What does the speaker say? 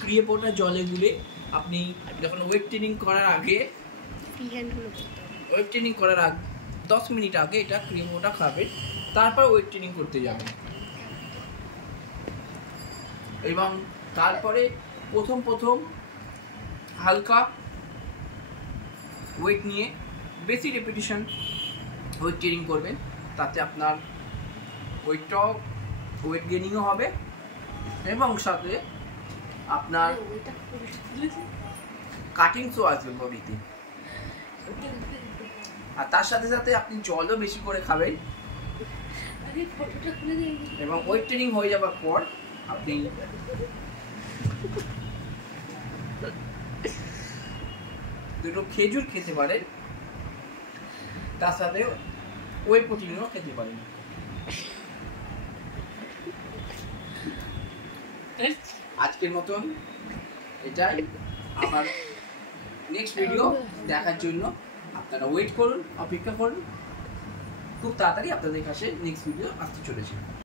ক্রিয়েপোটা জলে গুলে আপনি যখন ওয়েট ট্রেনিং করার আগে ওয়েট ট্রেনিং করার আগে 10 মিনিট আগে এটা ক্রিয়েপোটা খাবেন, তারপর ওয়েট ট্রেনিং করতে যাবেন। এবং তারপরে প্রথম হালকা ওয়েট নিয়ে বেশি রেপিটেশন ওয়েট ট্রেনিং করবেন, তাতে আপনার ওয়েট গেইনিংও হবে এবং সাথে আপনার কাটিংসও আসবে বডিতে। আর তার সাথে সাথে আপনি জলও বেশি করে খাবেন এবং ওয়েট ট্রেনিং হয়ে যাওয়ার পর আপনি দুটো খেজুর খেতে পারেন, তার সাথে ওয়ে প্রোটিনও খেতে পারেন। আজকের মতন এটাই। আবার নেক্সট ভিডিও দেখার জন্য আপনারা ওয়েট করুন, অপেক্ষা করুন, খুব তাড়াতাড়ি আপনাদের কাছে নেক্সট ভিডিও আসতে চলেছে।